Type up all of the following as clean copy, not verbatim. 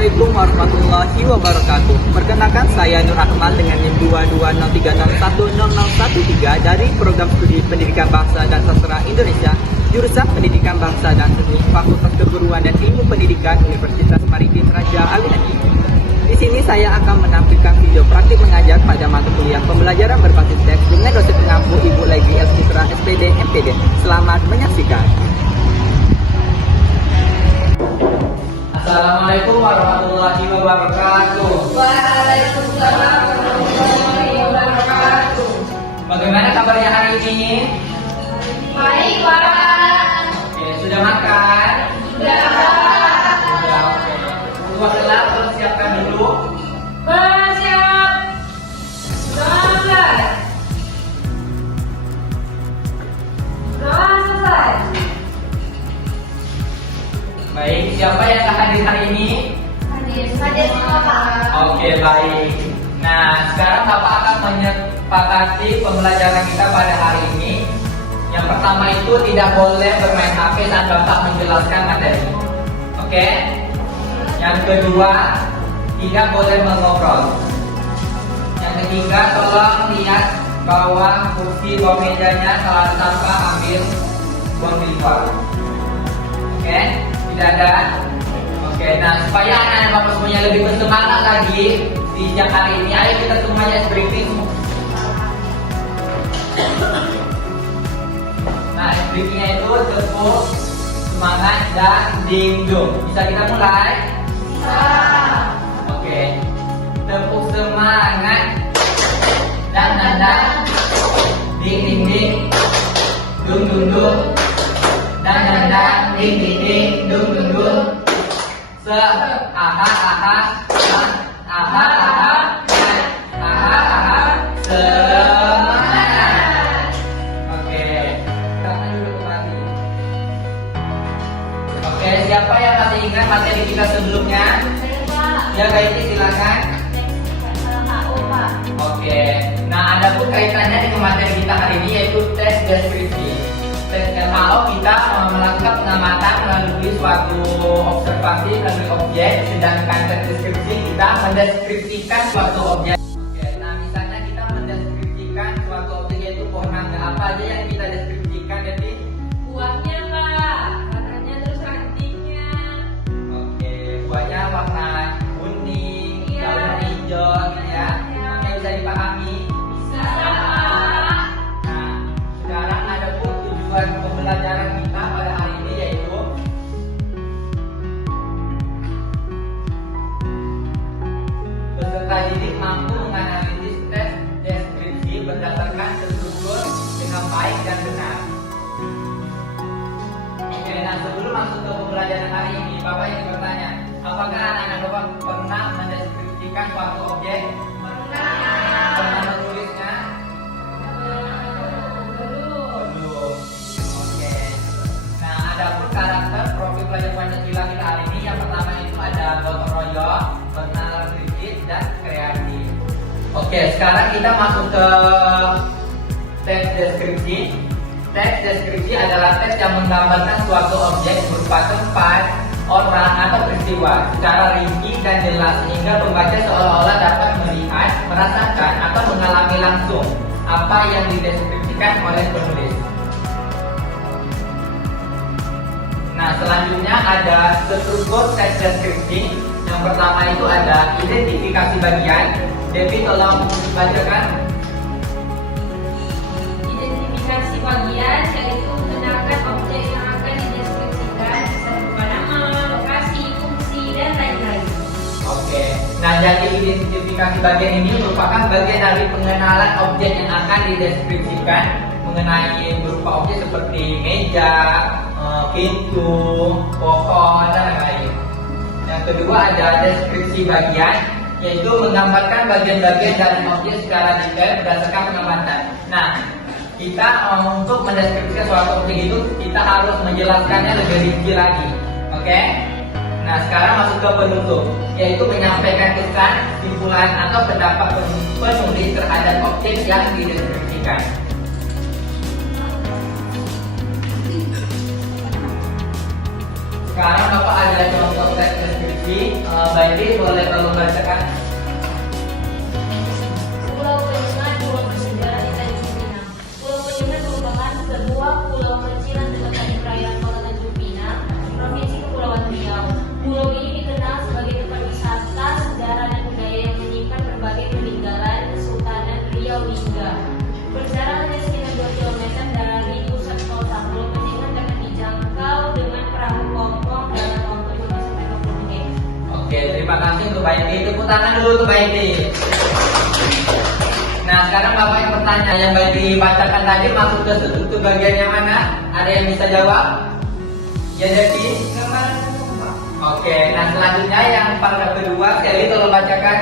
Assalamualaikum warahmatullahi wabarakatuh. Perkenalkan saya Nur Akmal dengan NIM 22030100113 dari Program Studi Pendidikan Bahasa dan Sastra Indonesia, jurusan Pendidikan Bahasa dan Seni, Fakultas Keguruan dan Ilmu Pendidikan Universitas Maritim Raja Alinaki. Di sini saya akan menampilkan video praktik mengajar pada mata kuliah pembelajaran berbasis teks dengan dosen pengampu Ibu Legi Elfitra SPD MPD. Selamat menyaksikan. Assalamualaikum warahmatullahi wabarakatuh. Waalaikumsalam warahmatullahi wabarakatuh. Bagaimana kabarnya hari ini? Baik, Pak. Oke, sudah makan? Sudah, Pak. Sudah, oke. Untuk kelas persiapkan dulu. Bersiap. Berangkat. Selesai. Baik, siapa yang akan hadir hari ini? Hadir semua, Pak. Oke, baik. Nah, sekarang Bapak akan menyepakati pembelajaran kita pada hari ini. Yang pertama itu tidak boleh bermain HP saat Bapak menjelaskan materi. Oke? Yang kedua, tidak boleh mengobrol. Yang ketiga, tolong lihat bawah kursi, bawah mejanya, kalau ada sampah ambil, buang di luar. Oke? Tidak ada? Oke, nah supaya anak-anak Bapak semuanya lebih bersemangat lagi di siang hari ini, ayo kita semuanya briefing. Nah, briefingnya itu tepuk, semangat, dan dingdung. Bisa kita mulai? Bisa. Oke, tepuk semangat, dan ding ding ding, dung dung dung, dan ding ding ding, dung dung dung. Aha aha, aha aha, semangat. Oke, tangan dulu kembali. Oke, siapa yang masih ingat materi kita sebelumnya? Saya, Pak. Ya, Gaiti silakan. Tahu, Pak. Oke, nah ada pun kaitannya dengan materi kita hari ini yaitu tes deskripsi. Tes LHO kita melakukan pengamatan melalui suatu observasi melalui objek, sedangkan tes deskripsi kita mendeskripsikan suatu objek. Oke, nah misalnya kita mendeskripsikan suatu objek yaitu pohon mangga, apa aja yang kita deskripsikan, jadi? Buahnya, Pak. Katanya terus rantingnya. Oke, buahnya warna kuning, Iya. daunnya hijau, gitu ya. Iya. Yang bisa dipahami. Bisa, Pak. Nah, sekarang ada pun tujuan pembelajaran kita pada hari ini yaitu peserta didik mampu menganalisis tes deskripsi berdasarkan struktur dengan baik dan benar. Oke, nah sebelum masuk ke pembelajaran hari ini, Bapak ingin bertanya, apakah anak-anak Bapak pernah mendeskripsikan suatu objek? Pernah menulisnya? Belum. Oke. Nah, ada pun karakter profil pelajar Pancasila kita hari ini. Yang pertama itu ada gotong royong, bernalar kritis, dan kreatif. Oke, sekarang kita masuk ke teks deskripsi. Teks deskripsi adalah teks yang menggambarkan suatu objek berupa tempat, orang, atau peristiwa secara rinci dan jelas sehingga pembaca seolah-olah dapat melihat, merasakan, atau mengalami langsung apa yang dideskripsikan oleh penulis. Nah, selanjutnya ada struktur teks deskripsi. Yang pertama itu ada identifikasi bagian. Devi tolong bacakan. Identifikasi bagian yaitu mengenalkan objek yang akan dideskripsikan bisa berupa nama, lokasi, fungsi, dan lain-lain. Oke. Nah, jadi identifikasi bagian ini merupakan bagian dari pengenalan objek yang akan dideskripsikan mengenai berupa objek seperti meja, pintu, pohon, dan lain-lain. Yang kedua ada deskripsi bagian, yaitu menggambarkan bagian-bagian dari objek secara detail berdasarkan pengamatan. Nah, kita untuk mendeskripsikan suatu objek itu kita harus menjelaskannya lebih rinci lagi. Oke? Nah, sekarang masuk ke penutup, yaitu menyampaikan kesan, kesimpulan, atau pendapat penulis terhadap objek yang dideskripsikan. Sekarang Bapak ada contoh teks deskripsi deskripsi. Baik, boleh tolong bacakan. Pulau Penyuman, pulau bersejarah di Tanjung Pinang. Pulau Penyuman merupakan sebuah pulau kecil yang terletak di perairan Kota Tanjung Pinang, Provinsi Kepulauan Riau. Pulau ini dikenal sebagai tempat wisata, sejarah dan budaya yang menyimpan berbagai peninggalan Kesultanan Riau Lingga. Berjarak hanya sekitar 2 km dari pusat kota, Pulau Penyuman dapat dijangkau dengan perahu pompong dalam waktu 15-20 menit. Oke, terima kasih untuk Mbak Iti. Tepuk tangan dulu untuk Mbak Iti. Nah, sekarang Bapak yang bertanya, yang Mbak Iti bacakan tadi masuk ke struktur bagian yang mana? Ada yang bisa jawab? Ya, Devi? Gambaran penumpang. Oke, nah selanjutnya yang paragraf kedua, Sally tolong bacakan.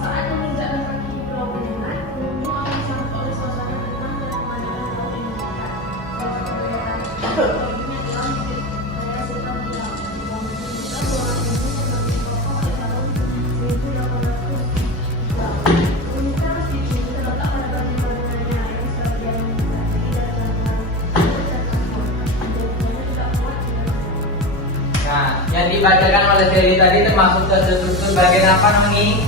Saat menginjak kaki di Pulau Penyuman, pengunjung akan disambut oleh suasana tenang dan pemandangan laut yang menyenangkan. Salah satu daya tarik pengunjungnya adalah bukit Raya Sultan Riau. Yang menunjukkan bahwa ini telah dikokoh oleh tahun 1802. Uniknya masjid ini terletak pada bagian bangunannya yang sebagian meningkat, jadi dari bangunan dan transport. Jadinya tidak kuat dengan Nah, yang dibacakan oleh Sally tadi termasuk ke struktur bagian apa, Noni?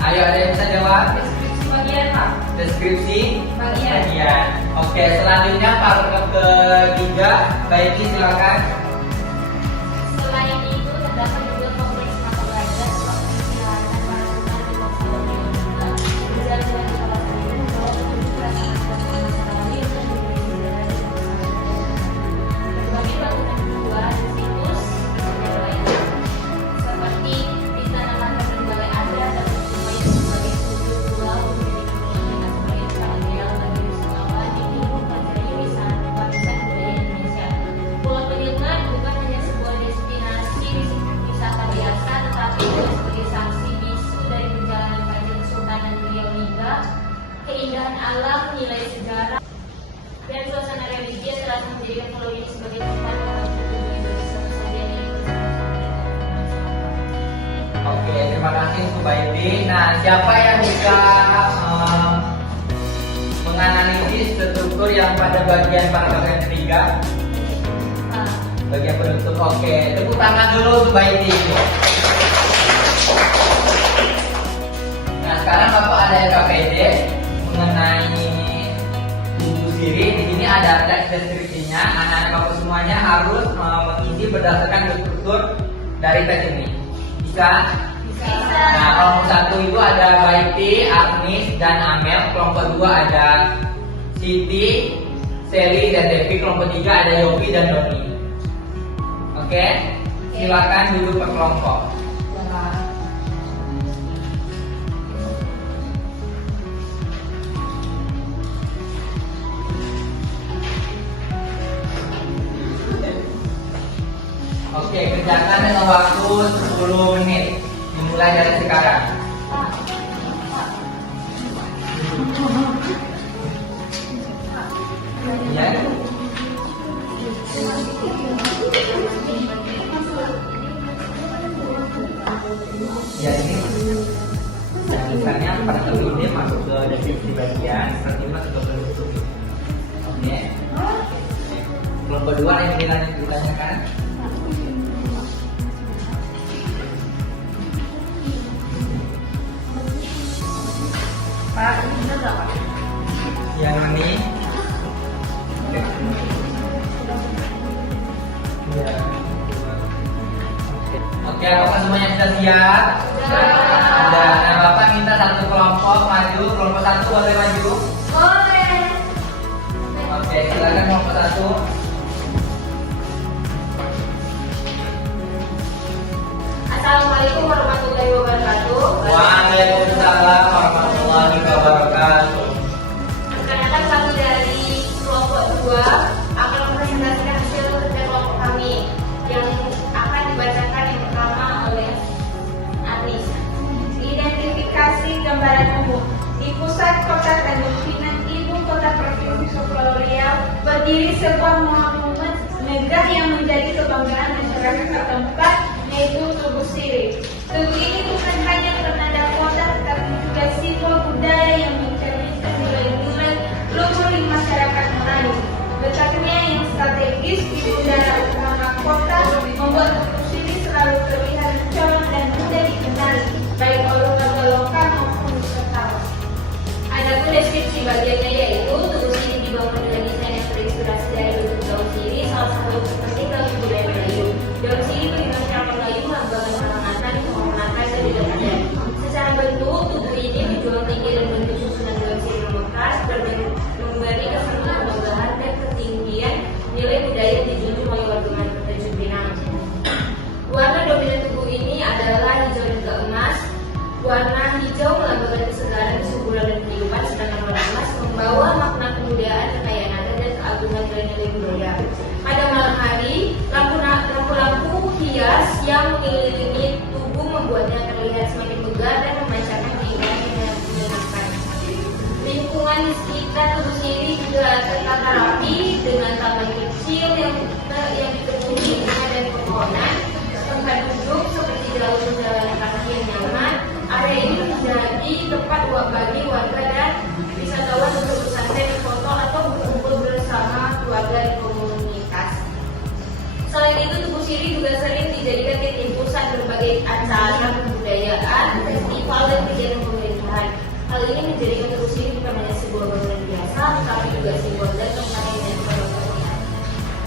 Ayo, ada yang bisa jawab? Deskripsi bagian Pak. Deskripsi Bagian. bagian. Oke, selanjutnya paragraf ketiga, Mbak Iti silakan. Selain itu, terdapat juga kompleks makam raja seperti istirahat para sultan di Bangsa Riau Lingga. Berjalan dari kawasan ini membawa petunjuk perasaan dan masa lalu yang diberi sejarah di berbagai bangunan kedua di situs sejarah lainnya. Seperti di tanah latar Benggala ada supaya sebagai sudut pulau menjadi kepentingan sebagai sangat real bagi wisatawan di timur mencari wisata warisan budaya Indonesia. Pulau Penyuman bukan hanya sebuah destinasi wisata biasa, tetapi juga sebagai saksi bisu dari perjalanan Kerajaan Kesultanan Riau Lingga, keindahan alam, nilai sejarah, dan suasana religius telah menjadikan pulau ini sebagai tempat orang berkunjung Indonesia bersahaja dan Oke, terima kasih untuk Mbak Iti. Nah, siapa yang bisa menganalisis struktur yang pada bagian paragraf yang ketiga? Bagian penutup. Oke, tepuk tangan dulu untuk Mbak Iti. Nah, sekarang Bapak ada LKPD mengenai tubuh siri. Di sini ada teks deskripsinya. Anak-anak Bapak semuanya harus mengisi berdasarkan struktur dari teks ini. Bisa? Bisa. Nah, kelompok satu itu ada Baiti, Agnis, dan Amel. Kelompok dua ada Siti, Sally, dan Devi. Kelompok tiga ada Yopi dan Doni. Oke, silakan duduk per kelompok. Oke, kerjakan dengan waktu 10 menit. Dimulai dari sekarang. Ya. Ya, ini misalnya pada kali ini masuk ke deskripsi bagian, seperti ini masuk ke penutup. Oke. Kelompok dua yang ditanyakan. Pak, ini benar nggak Pak? Yang ini. Ya. Oke, apakah semuanya sudah siap? Sudah. Nah, Bapak minta satu kelompok maju. Kelompok satu boleh maju? Boleh. Oke, silakan kelompok satu. Assalamualaikum warahmatullahi wabarakatuh. Waalaikumsalam warahmatullahi wabarakatuh. Perkenalkan, kami dari kelompok 2 akan mempresentasikan hasil kerja kelompok kami yang akan dibacakan yang pertama oleh Agnis. Identifikasi gambaran umum. Di pusat kota Tanjung Pinang, ibu kota Provinsi Kepulauan Riau, berdiri sebuah monumen megah yang menjadi kebanggaan masyarakat setempat, yaitu Tugu Sirih. Tugu ini bukan hanya penanda kota, tetapi juga simbol budaya yang mencerminkan nilai-nilai luhur di masyarakat Melayu. Letaknya yang strategis di udara utama kota Pada malam hari, lampu-lampu hias yang mengelilingi tubuh membuatnya terlihat semakin megah dan memancarkan keindahan yang menyenangkan. Lingkungan di sekitar tubuh siri juga tertata rapi dengan taman kecil yang dipenuhi bunga dan pepohonan. Tempat duduk seperti jalur perjalanan kaki yang nyaman. Area ini menjadi tempat bagi warga dan wisatawan untuk bersantai, berfoto atau berkumpul bersama keluarga dan komunitas. Selain itu, tubuh siri juga sering dijadikan titik pusat berbagai acara kebudayaan, festival, dan kegiatan pemerintahan. Hal ini menjadikan tubuh siri bukan hanya sebuah bangunan biasa, tetapi juga simbol dan tempat yang berpengaruh.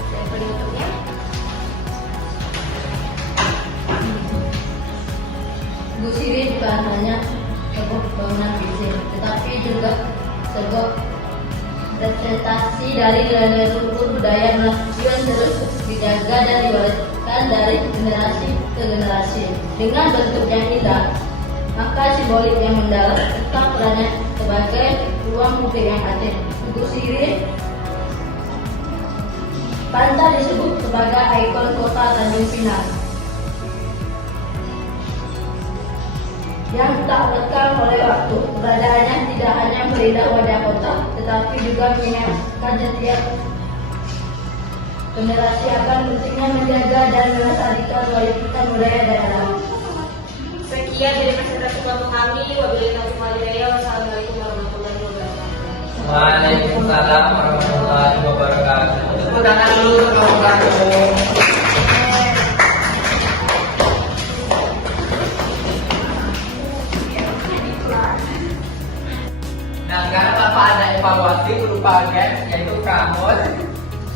Dan penutupnya, Tugu Sirih bukan hanya sebuah bangunan fisik, tetapi juga sebuah representasi dari leluhur budaya Melayu yang terus dijaga dan diwariskan dari generasi ke generasi. Dengan bentuk yang indah, maka simbolik yang mendalam tentang perannya sebagai ruang mimpi yang asing. Tugu Sirih pantas disebut sebagai ikon kota Tanjung Pinang yang tak lekang oleh waktu. Keberadaannya tidak hanya merindah wajah kota, tetapi juga mengingatkan setiap generasi akan pentingnya menjaga dan melestarikan warisan budaya daerah. sekian dari presentasi kelompok kami. Wabillahi taufiq wal hidayah. Wassalamualaikum warahmatullahi wabarakatuh. Waalaikumsalam warahmatullahi wabarakatuh. Tepuk tangan dulu untuk kelompok aku. Nah, sekarang Bapak ada evaluasi berupa games yaitu Prambors.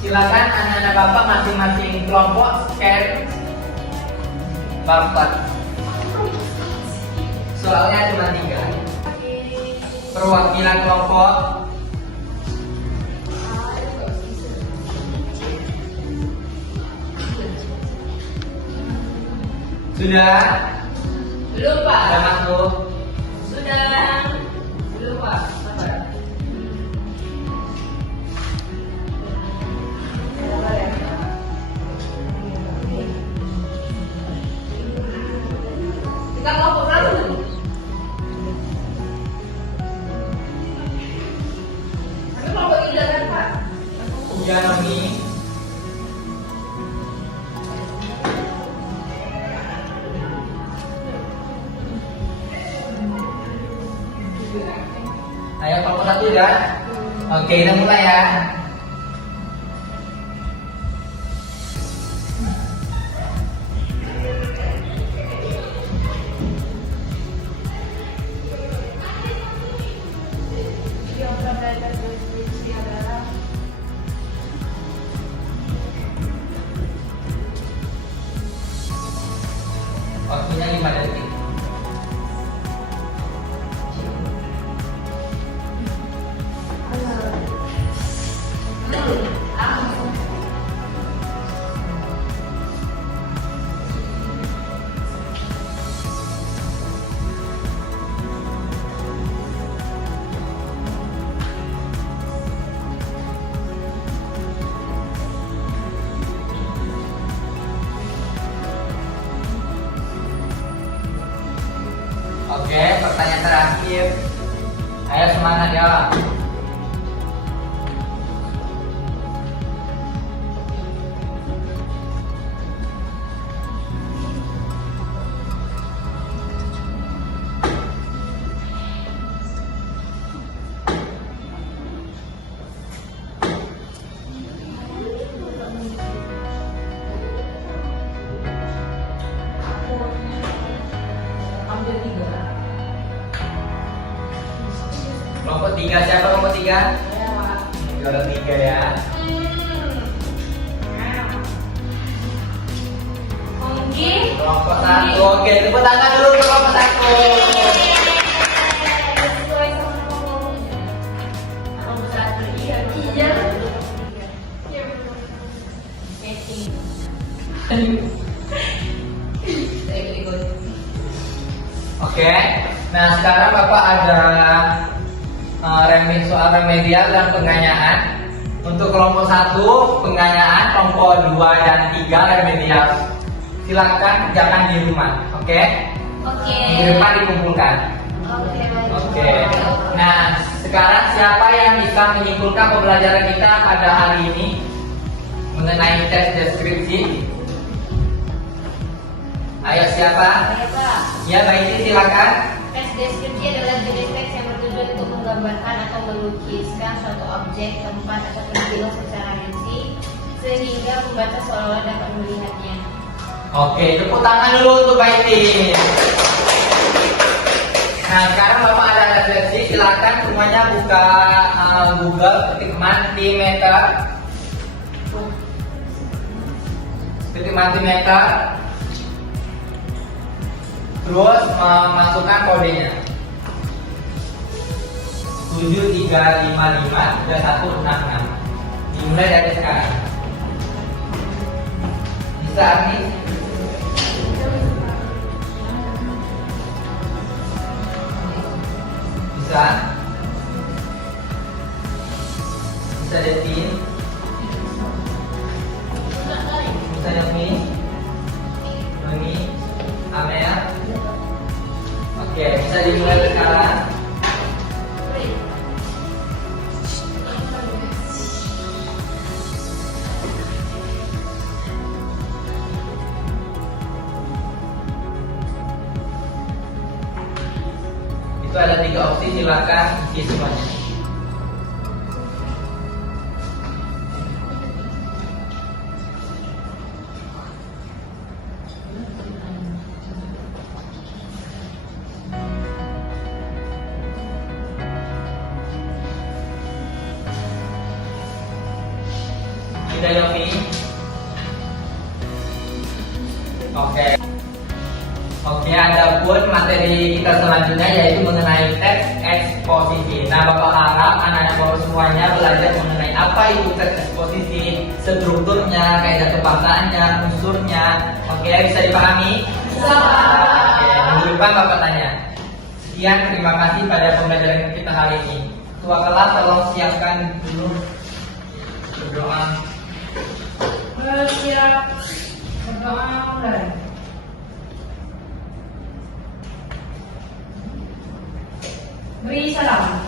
Silakan anak-anak Bapak masing-masing kelompok scan Bapak. Soalnya cuma 3. Perwakilan kelompok. Sudah? Belum, Pak. Sudah masuk? Sudah. Belum, Pak. Sabar. Kita kelompok baru. Tapi kelompok 3 kan, Pak? Ujian Nomi. Ayo kelompok 1 ya. Oke, kita mulai ya. Yang berbeda deskripsi adalah Waktunya 5 detik. Oke, pertanyaan terakhir. Ayo semangat ya. Ambil 3. Kelompok 3 siapa kelompok 3? Ya, Pak. Juara 3 ya. Onggi. Kelompok 1. Oke, tepuk tangan dulu untuk kelompok 1. Sesuai sama ngomongnya. Kelompok 1. Iya. iya. Oke. Nah, sekarang Bapak ada soal remedial dan pengayaan. Untuk kelompok 1 penggayaan, kelompok 2 dan 3 remedial. Silakan kerjakan di rumah, oke? Oke. Di rumah dikumpulkan. Oke, baik. Oke. Nah, sekarang siapa yang bisa menyimpulkan pembelajaran kita pada hari ini mengenai tes deskripsi? Ayo siapa? Baik, Pak. Ya, baik, silakan. Tes deskripsi adalah jenis teks yang bertujuan untuk menggambarkan atau melukiskan suatu objek, tempat, atau peristiwa secara rinci sehingga pembaca seolah-olah dapat melihatnya. Oke, tepuk tangan dulu untuk Baiti. Nah, sekarang Bapak ada sesi, silakan semuanya buka Google, ketik Mentimeter. Ketik Mentimeter. Terus memasukkan kodenya 73553166. Dimulai dari sekarang. Bisa nih? Bisa? Bisa Devin? Bisa Devin? Noni? Amel? Oke, bisa dimulai sekarang. Itu ada 3 opsi, silakan isi semuanya. Sudah Yofi? Oke, ada pun materi kita selanjutnya yaitu mengenai teks eksposisi. Nah, Bapak harap anak-anak Bapak semuanya belajar mengenai apa itu teks eksposisi, strukturnya, kaidah kebangsaannya, unsurnya. Oke, bisa dipahami? Bisa. Oke, minggu depan Bapak tanya. Sekian, terima kasih pada pembelajaran kita hari ini. Ketua kelas tolong siapkan dulu berdoa. Bersiap berdoa mulai. Beri salam.